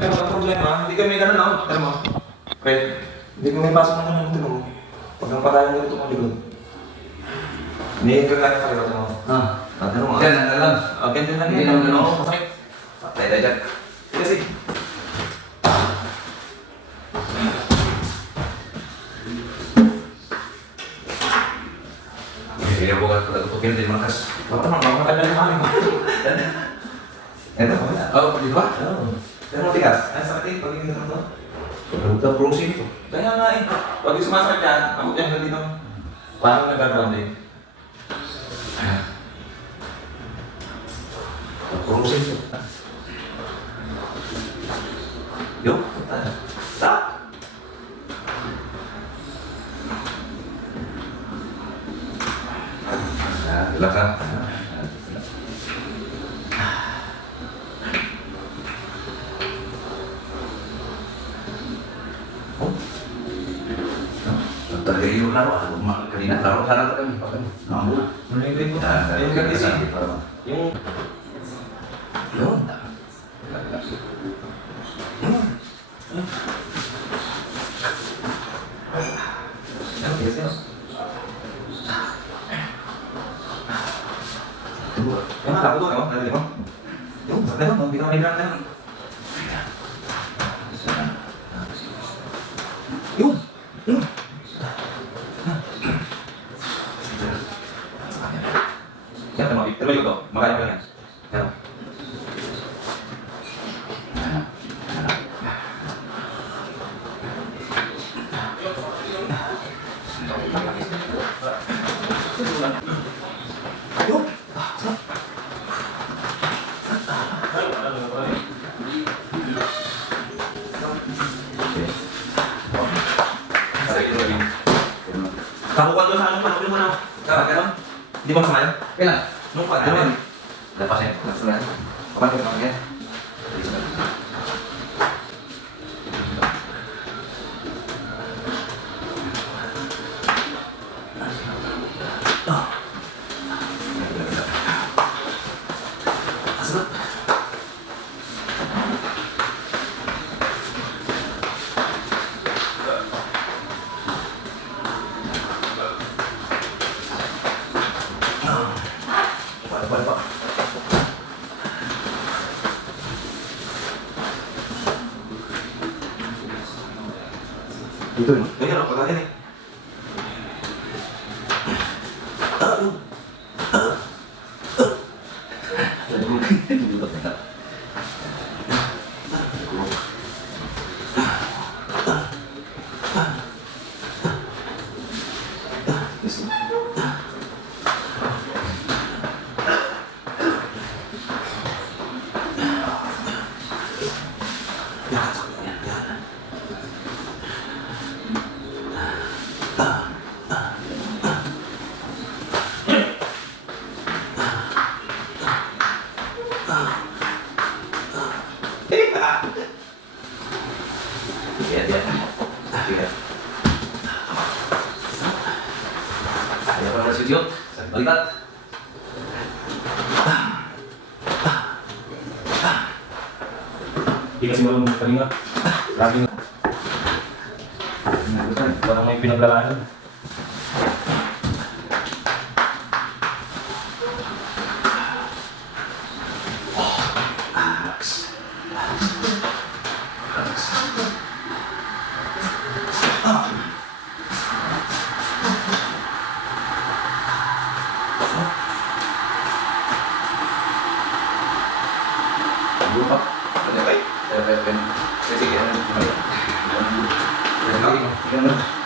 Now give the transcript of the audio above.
Pero ang problema, hindi kami ganun ako. Alam mo? Fred, hindi kami pasok ng ganun. Ito mo. Huwag nang patayan mo ito mong likod. Hindi ka kaya kaliwa mo. Ano mo? Yan, ano lang. Ganyan lang Hindi yan. naman Ano? ganun. Masakit. Patay tayo dyan. Sige, sige. Kaya bukan ko tutukin din malakas. Baka naman, baka matanda yung mami mo. Ito, wala. Oh, di ba? Oo. Pero matigas. Ay, sakit pag hindi naman to. Ito, prosin ito. Kaya nga eh. Pag yung sumasakit yan, abot yan hanggang dito. Paano nag-ground eh? Prosin ito. Yo, punta. Stop! Relax ha. Talaga yung laro. Kanina laro sana kami. Namula. Ano yung grade mo? Yung grade is yung... Yun. Ano, tigas yun? Yung mga tapos doon, nalili mo? Yung, sakit na doon, hindi ka may-brand na yun. Yun! Yun! Yan, pero yun to, makaya ko yan. Yan. Yun! Kamukan doon sa anong panoorin mo na. Kapag gano'n, hindi mo masama yun? Kailan? Nung pa, Ano? ano? Lepas ya. Langsung. Kapan kita pakai? Balik pa. Dito, no? Ganyan ako, pagkain eh. Lihat, lihat. Lihat. Ayo para studio. Balikat. Hindi kasi marunong kanina. Laging parang may pinaglalaan. Lupa. Ano ba? Sige, sige. Ano ba? Ano?